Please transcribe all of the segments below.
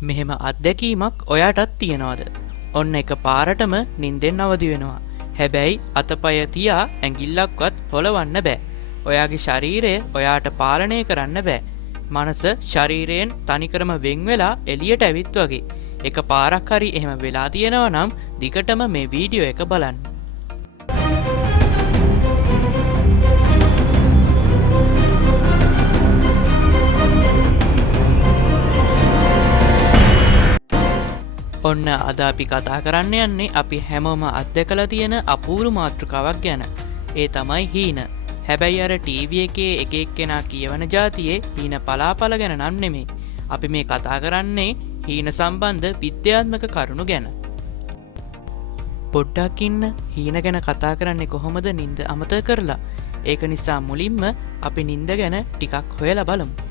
මෙහෙම අත්දැකීමක් ඔයාටත් තියෙනවද? ඔන්න එක පාරටම නින්දෙන් අවදි වෙනවා. හැබැයි අතපය තියා ඇඟිල්ලක්වත් හොලවන්න බෑ. ඔයාගේ ශරීරය ඔයාට පාලනය කරන්න බෑ. මනස ශරීරයෙන් තනිකරම වෙන් වෙලා එළියට ඇවිත් වගේ. එක පාරක් හරි එහෙම වෙලා තියෙනවා නම් දිගටම මේ වීඩියෝ එක බලන්න. ඔන්න අද අපි කතා කරන්න යන්නේ අපි හැමෝම අත්දැකලා තියෙන අපූරු මාතෘකාවක් ගැන. ඒ තමයි හීන. හැබැයි අර ටීවී එකේ එක එක්කෙනා කියවන જાතියේ හීන පලාපල ගැන නම් නෙමෙයි. අපි මේ කතා කරන්නේ හීන සම්බන්ධ විද්‍යාත්මක කරුණු ගැන. පොඩ්ඩක් ඉන්න හීන ගැන කතා කරන්නේ කොහොමද නින්ද අමතක කරලා. ඒක නිසා මුලින්ම අපි නින්ද ගැන ටිකක් හොයලා බලමු.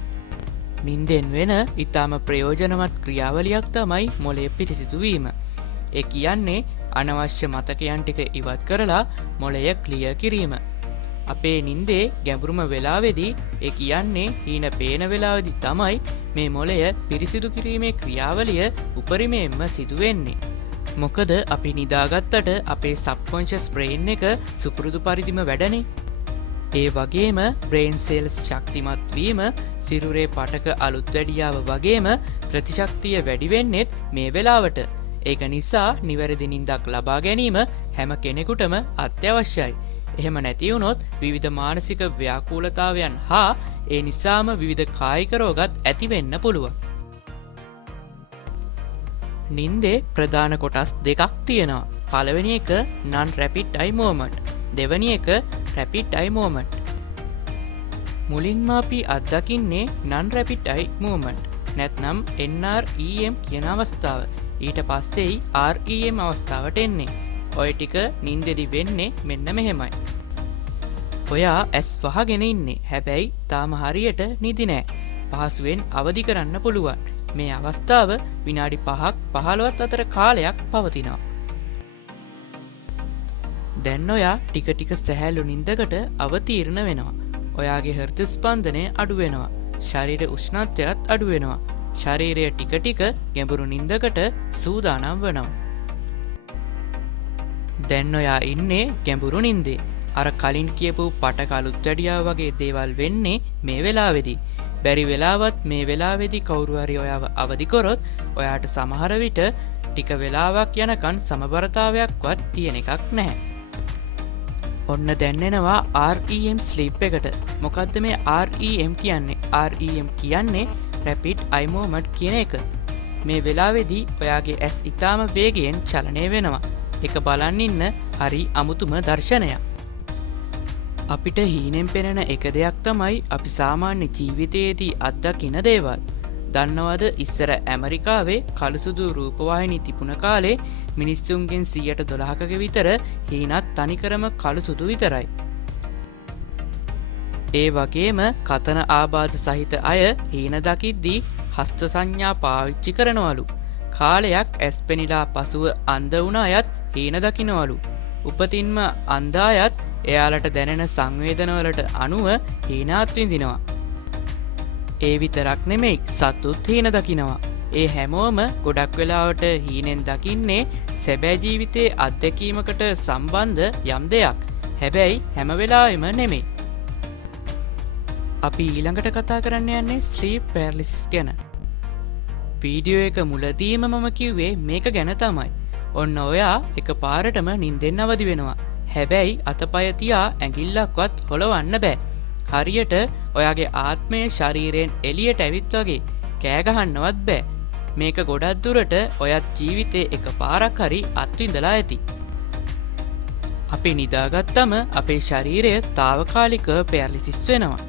නින්දෙන් වෙන ඉතාම ප්‍රයෝජනවත් ක්‍රියාවලියක් තමයි මොළයේ පිරිසිදුවීම. ඒ කියන්නේ අනවශ්‍ය මතකයන් ටික ඉවත් කරලා මොළය ක්ලියර් කිරීම. අපේ නින්දේ ගැඹුරුම වෙලාවේදී ඒ කියන්නේ හීන පේන වෙලාවේදී තමයි මේ මොළය පිරිසිදු කිරීමේ ක්‍රියාවලිය උපරිමයෙන්ම සිදු වෙන්නේ. මොකද අපි නිදාගත්තට අපේ සබ්කොන්ෂස් බ්‍රේන් එක සුපුරුදු පරිදිම වැඩනේ. ඒ වගේම බ්‍රේන් සෙල්ස් ශක්තිමත් වීම සිරුරේ පටක අලුත් වැඩියාව වගේම ප්‍රතිශක්තිය වැඩි වෙන්නෙත් මේ වෙලාවට. ඒක නිසා නිවැරදි නින්දක් ලබා ගැනීම හැම කෙනෙකුටම අත්‍යවශ්‍යයි. එහෙම නැති වුණොත් විවිධ මානසික ව්‍යාකූලතාවයන් හා ඒ නිසාම විවිධ කායික රෝගත් ඇති වෙන්න පුළුවන්. නින්දේ ප්‍රධාන කොටස් දෙකක් තියෙනවා. පළවෙනි එක non rapid eye movement. දෙවෙනි එක rapid eye movement. මුලින්ම අපි අත්දකින්නේ non rapid eye movement. නැත්නම් NREM කියන අවස්ථාව. ඊට පස්සේයි REM අවස්ථාවට එන්නේ. ඔය ටික නින්දෙදි වෙන්නේ මෙන්න මෙහෙමයි. ඔයා ඇස් වහගෙන ඉන්නේ. හැබැයි තාම හරියට නිදි නෑ. පහසුවෙන් අවදි කරන්න පුළුවන්. මේ අවස්ථාව විනාඩි 5ක් 15ක් අතර කාලයක් පවතිනවා. දැන් ඔයා ටික ටික සැහැල්ලු නින්දකට අවතීර්ණ වෙනවා. ඔයාගේ හෘද ස්පන්දනය අඩු වෙනවා. ශරීර උෂ්ණත්වයත් අඩු වෙනවා. ශරීරය ටික ටික ගැඹුරු නින්දකට සූදානම් වෙනවා. දැන් ඔයා ඉන්නේ ගැඹුරු නින්දේ. අර කලින් කියපු පටක අලුත් වැඩියාව වගේ දේවල් වෙන්නේ මේ වෙලාවේදී. බැරි වෙලාවත් මේ වෙලාවේදී කවුරු හරි ඔයාව අවදි කරොත් ඔයාට සමහර විට ටික වෙලාවක් යනකන් සමබරතාවයක්වත් තියෙන එකක් නැහැ. ඔන්න දැන්නෙනවා REM ස්ලීප් එකට. මොකද්ද මේ REM කියන්නේ? REM කියන්නේ rapid eye movement කියන එක. මේ වෙලාවේදී ඔයාගේ ඇස් ඉතාම වේගයෙන් චලනය වෙනවා. ඒක බලන් ඉන්න හරි අමුතුම දර්ශනයක්. අපිට හීනෙන් පෙනෙන එක දෙයක් තමයි අපි සාමාන්‍ය ජීවිතයේදී අත්දකින දේවල්. දන්නවද ඉස්සර ඇමරිකාවේ කළුසුදු රූපවාහිනී තිබුණ කාලේ මිනිස්සුන්ගෙන් 12%ක විතර හීනත් තනිකරම කළුසුදු විතරයි. ඒ වගේම කතන ආබාධ සහිත අය හීන දකිද්දී හස්ත සංඥා පාවිච්චි කරනවලු. කාලයක් ඇස් පෙනිලා පසුව අන්ධ වුණ අයත් හීන දකින්නවලු. උපතින්ම අන්ධ අයත් එයාලට දැනෙන සංවේදනවලට අනුව හීනත් විඳිනවා. ඒ විතරක් නෙමෙයි සතුත් හීන දකිනවා. ඒ හැමෝම ගොඩක් වෙලාවට හීනෙන් දකින්නේ සැබෑ ජීවිතයේ අත්දැකීමකට සම්බන්ධ යම් දෙයක්. හැබැයි හැම වෙලාවෙම නෙමෙයි. අපි ඊළඟට කතා කරන්න යන්නේ ස්ලීප් පැරලිසිස් ගැන. වීඩියෝ එක මුලදීම මම කිව්වේ මේක ගැන තමයි. ඔන්න ඔයා එක පාරටම නින්දෙන් අවදි වෙනවා. හැබැයි අතපය තියා ඇඟිල්ලක්වත් හොලවන්න බෑ. හරියට ඔයාගේ ආත්මය ශරීරයෙන් එළියට ඇවිත් වගේ කෑගහන්නවත් බෑ. මේක ගොඩක් දුරට ඔයත් ජීවිතේ එක පාරක් හරි අත්විඳලා ඇති. අපි නිදාගත්තම අපේ ශරීරය తాවකාලිකව පැරලිසිස් වෙනවා.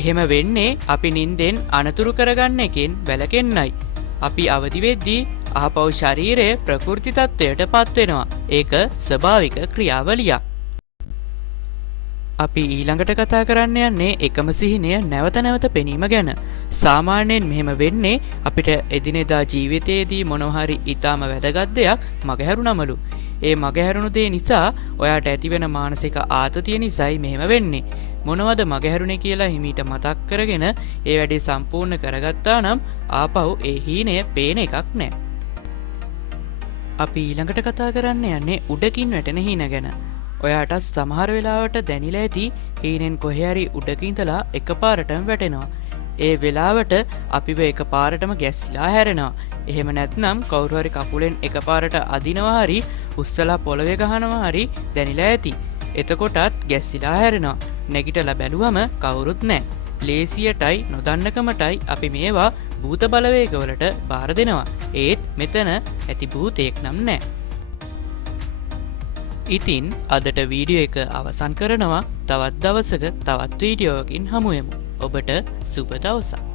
එහෙම වෙන්නේ අපි නින්දෙන් අනතුරු කරගන්න එකෙන් වැළකෙන්නයි. අපි අවදි වෙද්දී ආපහු ශරීරය ප්‍රකෘති තත්ත්වයට පත් වෙනවා. ඒක ස්වභාවික ක්‍රියාවලියක්. අපි ඊළඟට කතා කරන්න යන්නේ එකම සිහිනය නැවත නැවත පෙනීම ගැන. සාමාන්‍යයෙන් මෙහෙම වෙන්නේ අපිට එදිනෙදා ජීවිතයේදී මොනවා හරි ඊටාම වැදගත් දෙයක් මගහැරුණමලු. ඒ මගහැරුණු දේ නිසා ඔයාට ඇතිවෙන මානසික ආතතිය නිසායි මෙහෙම වෙන්නේ. මොනවද මගහැරුණේ කියලා හිමීට මතක් කරගෙන ඒ වැඩේ සම්පූර්ණ කරගත්තා නම් ආපහු ඒ හීනය පේන එකක් නෑ. අපි ඊළඟට කතා කරන්න යන්නේ උඩකින් වැටෙන හීන ගැන. ඔයාටත් සමහර වෙලාවට දැනිලා ඇති හීනෙන් කොහේ උඩකින්දලා එකපාරටම වැටෙනවා. ඒ වෙලාවට අපිව එකපාරටම ගැස්සිලා හැරෙනවා. එහෙම නැත්නම් කවුරු හරි කකුලෙන් එකපාරට අදිනවා හරි උස්සලා පොළවේ ගහනවා හරි දැනිලා ඇති. එතකොටත් ගැස්සිලා හැරෙනවා. නැගිටලා බැලුවම කවුරුත් නැහැ. ලේසියටයි නොදන්නකමටයි අපි මේවා භූත බලවේගවලට බාර දෙනවා. ඒත් මෙතන ඇති භූතයෙක් නම් නැහැ. ඉතින් අදට වීඩියෝ එක අවසන් කරනවා. තවත් දවසක තවත් වීඩියෝවකින් හමුවෙමු. ඔබට සුබ දවසක්.